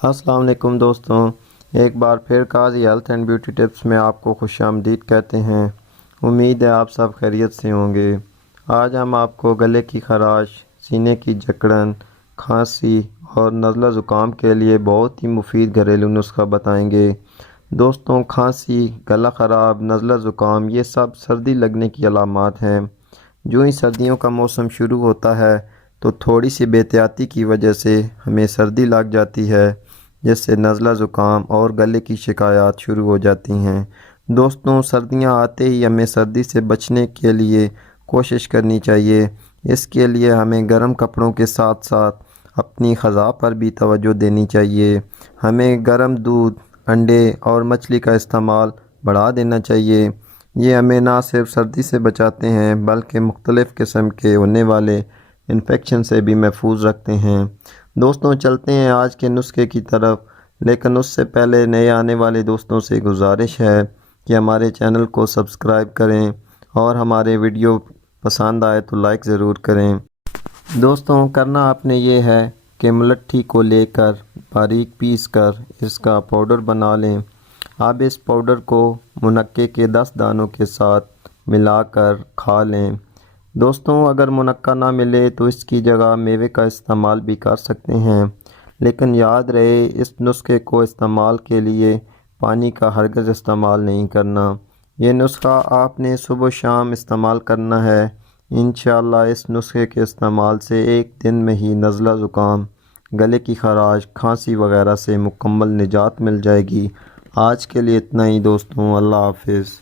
अस्सलाम वालेकुम दोस्तों, एक बार फिर काजी हेल्थ एंड ब्यूटी टिप्स में आपको खुश आमदीद कहते हैं। उम्मीद है आप सब खैरियत से होंगे। आज हम आपको गले की खराश, सीने की जकड़न, खांसी और नज़ला ज़ुकाम के लिए बहुत ही मुफीद घरेलू नुस्खा बताएंगे। दोस्तों, खांसी, गला ख़राब, नज़ला ज़ुकाम ये सब सर्दी लगने की अलामात हैं। जो ही सर्दियों का मौसम शुरू होता है तो थोड़ी सी बेहतियाती की वजह से हमें सर्दी लग जाती है, जिससे नज़ला ज़ुकाम और गले की शिकायत शुरू हो जाती हैं। दोस्तों, सर्दियां आते ही हमें सर्दी से बचने के लिए कोशिश करनी चाहिए। इसके लिए हमें गर्म कपड़ों के साथ साथ अपनी ग़िज़ा पर भी तवज्जो देनी चाहिए। हमें गर्म दूध, अंडे और मछली का इस्तेमाल बढ़ा देना चाहिए। ये हमें ना सिर्फ सर्दी से बचाते हैं बल्कि मुख्तलिफ़ किस्म के होने वाले इन्फेक्शन से भी महफूज रखते हैं। दोस्तों, चलते हैं आज के नुस्खे की तरफ, लेकिन उससे पहले नए आने वाले दोस्तों से गुजारिश है कि हमारे चैनल को सब्सक्राइब करें और हमारे वीडियो पसंद आए तो लाइक ज़रूर करें। दोस्तों, करना आपने ये है कि मुलट्ठी को लेकर बारीक पीस कर इसका पाउडर बना लें। आप इस पाउडर को मुनक्के के 10 दानों के साथ मिलाकर खा लें। दोस्तों, अगर मुनक्का ना मिले तो इसकी जगह मेवे का इस्तेमाल भी कर सकते हैं, लेकिन याद रहे इस नुस्खे को इस्तेमाल के लिए पानी का हरगिज़ इस्तेमाल नहीं करना। ये नुस्खा आपने सुबह शाम इस्तेमाल करना है। इंशाअल्लाह इस नुस्खे के इस्तेमाल से एक दिन में ही नज़ला ज़ुकाम, गले की खराश, खांसी वगैरह से मुकम्मल निजात मिल जाएगी। आज के लिए इतना ही दोस्तों, अल्लाह हाफिज़।